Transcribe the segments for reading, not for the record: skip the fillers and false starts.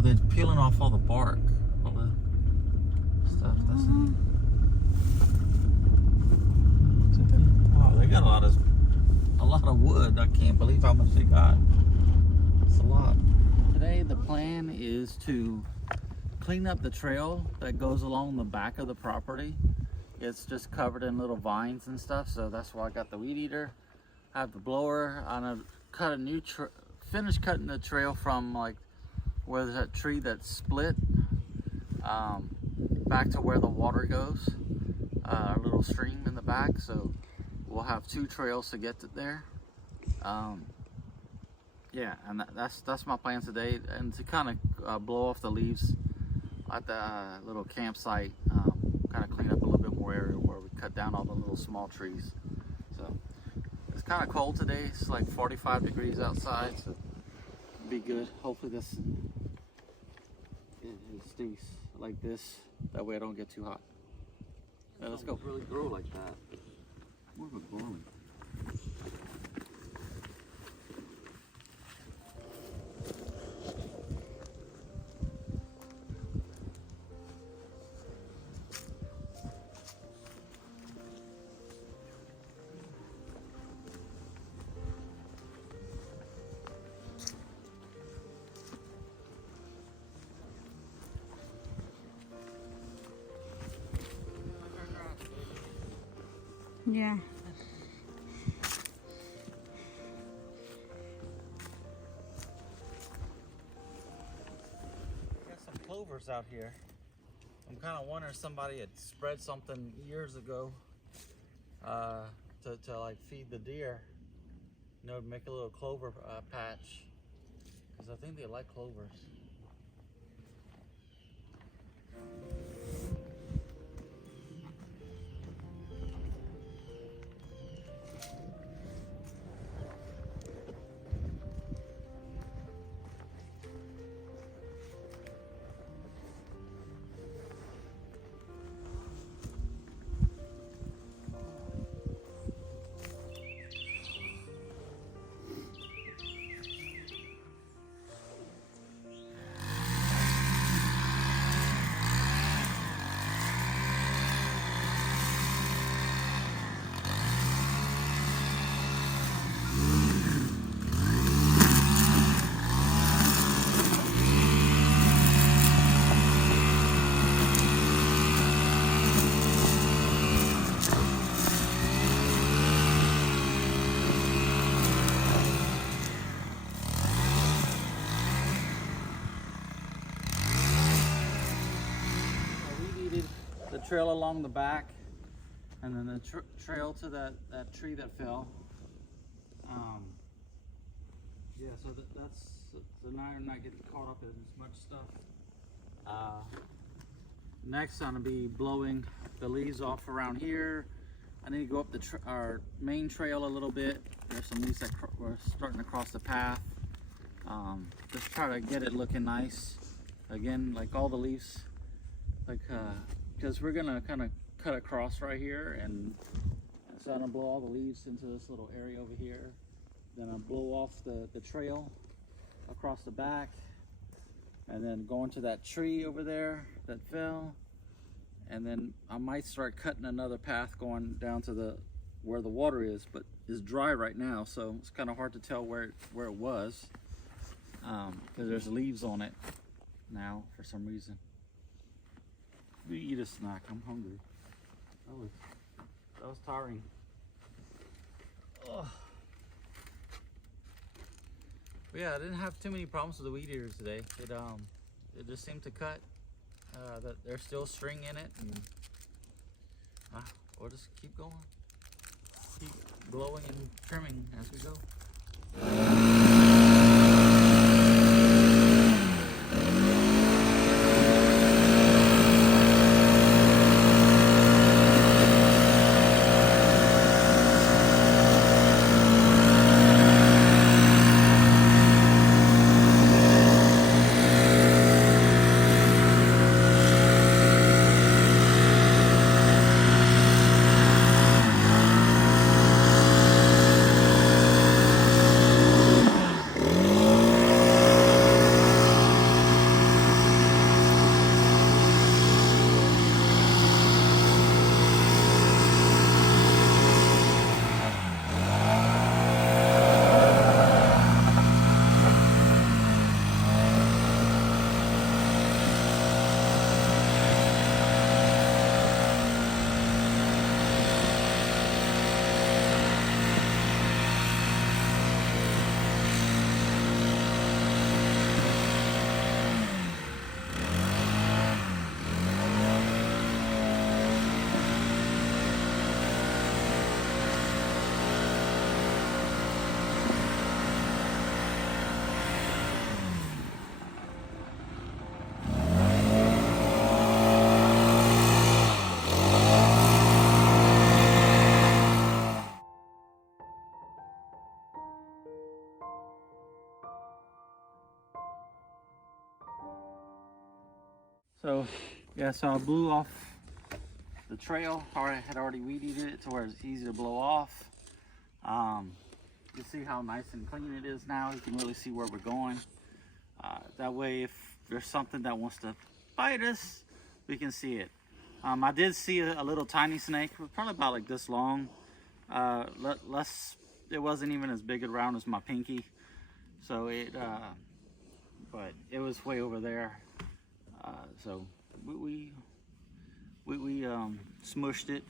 Oh, they're peeling off all the bark, all the stuff. That's it. Wow, they got a lot of wood. I can't believe how much they got. It's a lot. Today the plan is to clean up the trail that goes along the back of the property. It's just covered in little vines and stuff, so that's why I got the weed eater. I have the blower. I'm gonna cut a new finish cutting the trail from like where there's that tree that's split back to where the water goes, a little stream in the back, so we'll have two trails to get to there. Yeah, and that's my plan today, and to kind of blow off the leaves at the little campsite, kind of clean up a little bit more area where we cut down all the little small trees. So it's kind of cold today. It's like 45 degrees outside, so it'll be good. Hopefully this it stays like this. That way I don't get too hot. Let's go. Really grow like that. More of a growing. Yeah. Got some clovers out here. I'm kind of wondering if somebody had spread something years ago to like feed the deer. You know, make a little clover patch, because I think they like clovers. Trail along the back, and then the trail to that tree that fell. Yeah, so that's so now you're not getting caught up in as much stuff. Next, I'm gonna be blowing the leaves off around here. I need to go up our main trail a little bit. There's some leaves that we're starting to cross the path. Just try to get it looking nice. Again, like all the leaves, like because we're gonna kind of cut across right here, and so I'm gonna blow all the leaves into this little area over here. Then I'll blow off the trail across the back, and then go into that tree over there that fell, and then I might start cutting another path going down to where the water is, but it's dry right now, so it's kind of hard to tell where it was, because there's leaves on it now for some reason. We eat a snack. I'm hungry. That was tiring. Ugh. But yeah, I didn't have too many problems with the weed eater today. It just seemed to cut. That there's still string in it, and we'll just keep going. Keep blowing and trimming as we go. So yeah, so I blew off the trail. I had already weed eated it to where it's easy to blow off. You see how nice and clean it is now. You can really see where we're going. That way, if there's something that wants to bite us, we can see it. I did see a little tiny snake, probably about like this long. It wasn't even as big around as my pinky. So but it was way over there. So we smushed it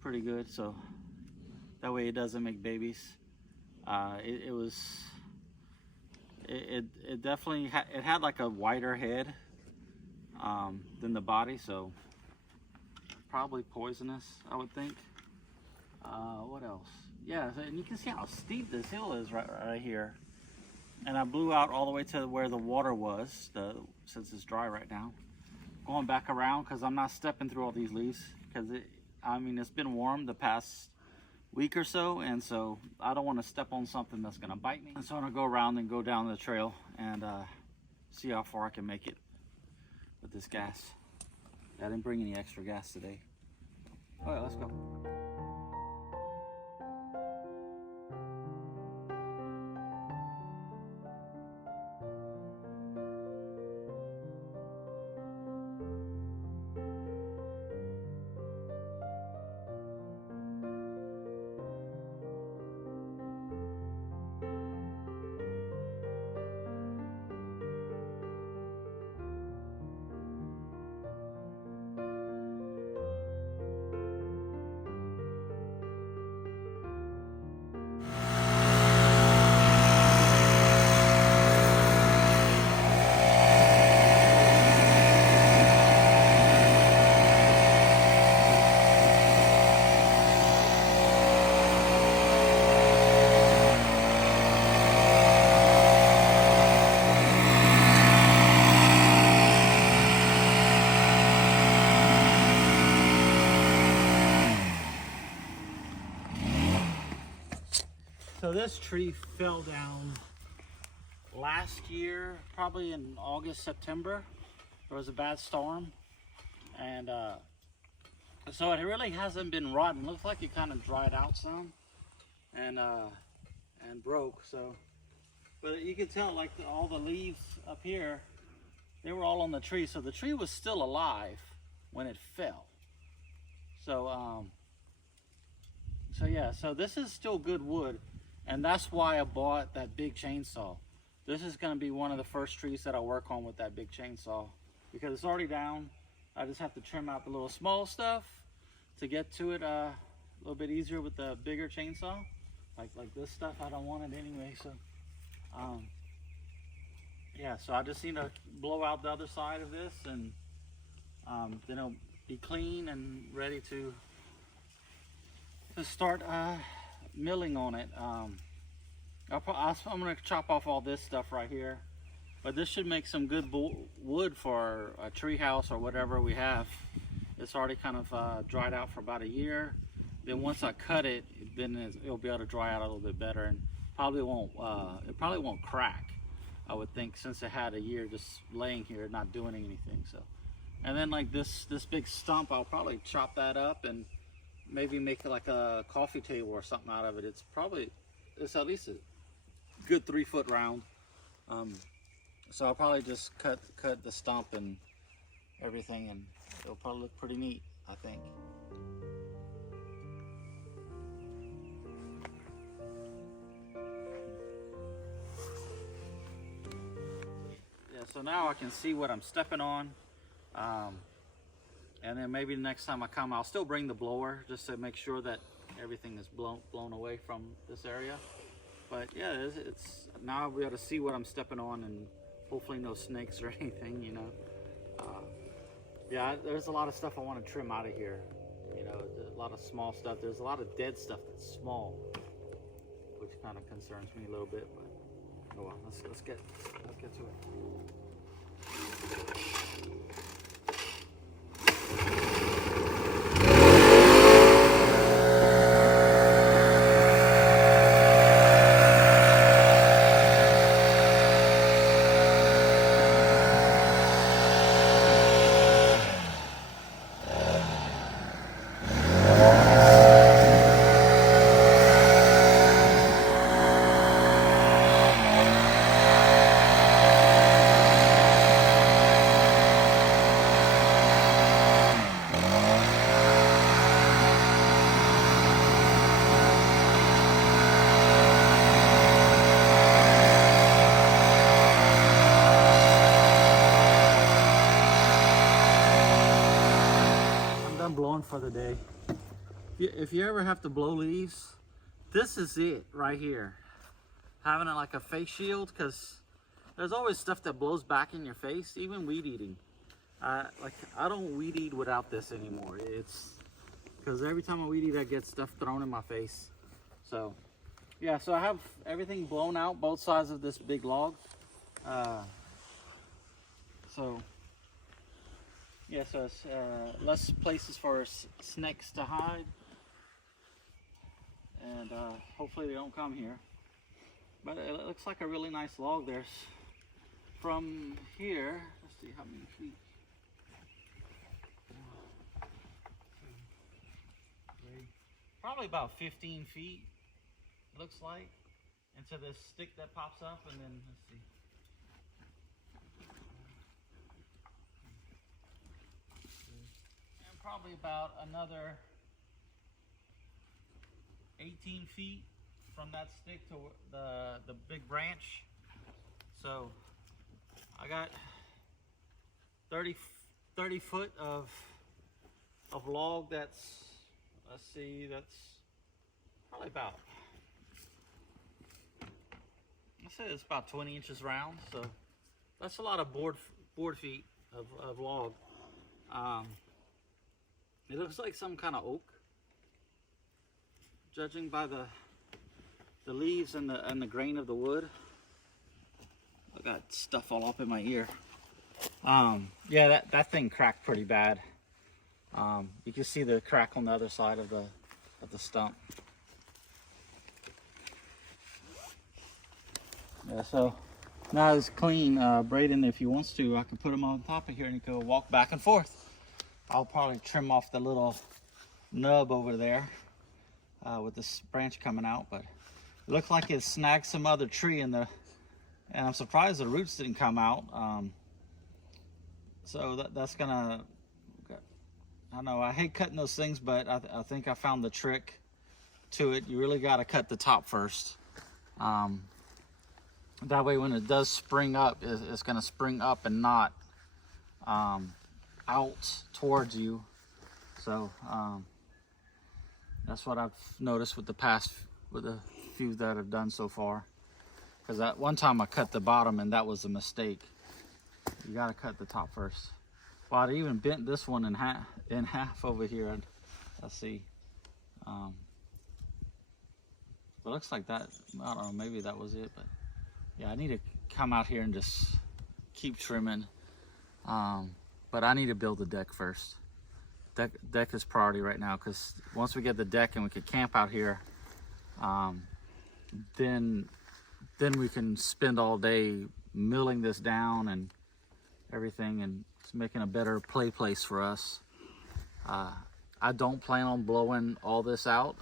pretty good, so that way it doesn't make babies. It definitely had like a wider head than the body, so probably poisonous, I would think. What else? Yeah, and you can see how steep this hill is right here. And I blew out all the way to where the water was, since it's dry right now. Going back around because I'm not stepping through all these leaves, because it's been warm the past week or so, and so I don't want to step on something that's gonna bite me. And so I'm gonna go around and go down the trail and see how far I can make it with this gas. I didn't bring any extra gas today. All right, let's go. So this tree fell down last year, probably in August, September. There was a bad storm, and so it really hasn't been rotten. It looks like it kind of dried out some and broke. So, but you can tell, like all the leaves up here, they were all on the tree. So the tree was still alive when it fell. So yeah, so this is still good wood. And that's why I bought that big chainsaw. This is gonna be one of the first trees that I work on with that big chainsaw, because it's already down. I just have to trim out the little small stuff to get to it a little bit easier with the bigger chainsaw. Like this stuff, I don't want it anyway, so. Yeah, so I just need to blow out the other side of this, and then it'll be clean and ready to start milling on it. I'm going to chop off all this stuff right here, but this should make some good wood for a tree house or whatever we have. It's already kind of dried out for about a year. Then once I cut it, then it'll be able to dry out a little bit better, and probably won't crack, I would think, since it had a year just laying here not doing anything. So, and then like this big stump, I'll probably chop that up and maybe make like a coffee table or something out of it. It's at least a good 3 foot round. So I'll probably just cut the stump and everything, and it'll probably look pretty neat, I think. Yeah, so now I can see what I'm stepping on. And then maybe the next time I come, I'll still bring the blower just to make sure that everything is blown away from this area. But yeah, it's now we got to see what I'm stepping on, and hopefully no snakes or anything, you know. Yeah, there's a lot of stuff I want to trim out of here. You know, a lot of small stuff. There's a lot of dead stuff that's small, which kind of concerns me a little bit. But oh well, let's get to it. other day. If you ever have to blow leaves, this is it right here. Having it like a face shield, because there's always stuff that blows back in your face, even weed eating. Like I don't weed eat without this anymore. It's because every time I weed eat, I get stuff thrown in my face. So yeah, so I have everything blown out both sides of this big log. So yeah, so it's less places for snakes to hide, and hopefully they don't come here. But it looks like a really nice log. There's from here, let's see how many feet. Probably about 15 feet, looks like, into this stick that pops up, and then let's see. And probably about another 18 feet from that stick to the big branch. So I got 30 foot of log. That's, let's see, that's probably about, I say it's about 20 inches round. So that's a lot of board feet of log. It looks like some kind of oak, judging by the leaves and the grain of the wood. I got stuff all up in my ear. Yeah, that thing cracked pretty bad. You can see the crack on the other side of the stump. Yeah, so now it's clean. Braden, if he wants to, I can put him on top of here and he can walk back and forth. I'll probably trim off the little nub over there with this branch coming out, but it looked like it snagged some other tree and I'm surprised the roots didn't come out. So that's gonna, I know I hate cutting those things, but I think I found the trick to it. You really got to cut the top first. That way when it does spring up, it's gonna spring up and not out towards you. So that's what I've noticed with the few that I've done so far. Because that one time I cut the bottom and that was a mistake. You got to cut the top first. Well, I even bent this one in half over here. I see. But it looks like that, I don't know, maybe that was it. But yeah, I need to come out here and just keep trimming. But I need to build the deck first. Deck is priority right now, because once we get the deck and we can camp out here, then we can spend all day milling this down and everything, and it's making a better play place for us. I don't plan on blowing all this out,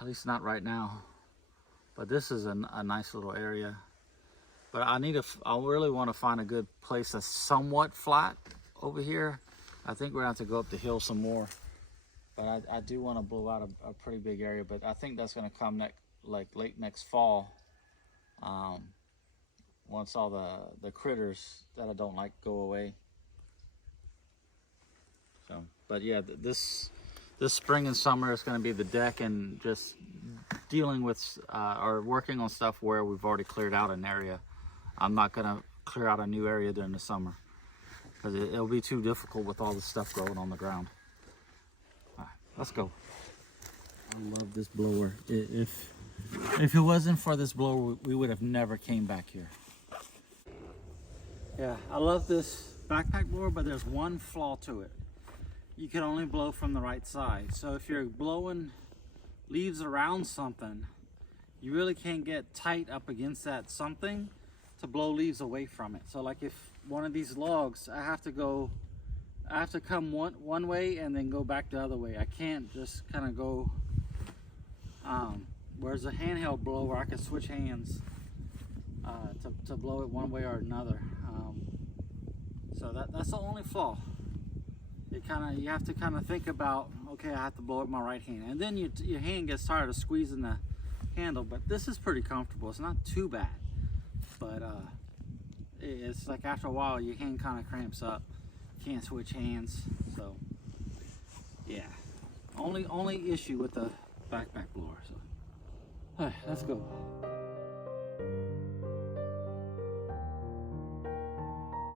at least not right now. But this is a nice little area. But I really want to find a good place that's somewhat flat over here. I think we're gonna have to go up the hill some more. But I do want to blow out a pretty big area. But I think that's gonna come like late next fall. Once all the critters that I don't like go away. So, but yeah, this spring and summer is going to be the deck and just dealing with or working on stuff where we've already cleared out an area. I'm not going to clear out a new area during the summer because it'll be too difficult with all the stuff growing on the ground. All right, let's go. I love this blower. If it wasn't for this blower, we would have never came back here. Yeah, I love this backpack blower, but there's one flaw to it. You can only blow from the right side. So if you're blowing leaves around something, you really can't get tight up against that something to blow leaves away from it. So like if one of these logs, I have to come one way and then go back the other way. I can't just kind of go, whereas a handheld blower, I can switch hands to blow it one way or another. So that's the only flaw. You have to kind of think about, okay, I have to blow it with my right hand, and then your hand gets tired of squeezing the handle. But this is pretty comfortable. It's not too bad, but it's like after a while your hand kind of cramps up. can't switch hands. So yeah, only issue with the backpack blower. So let's go.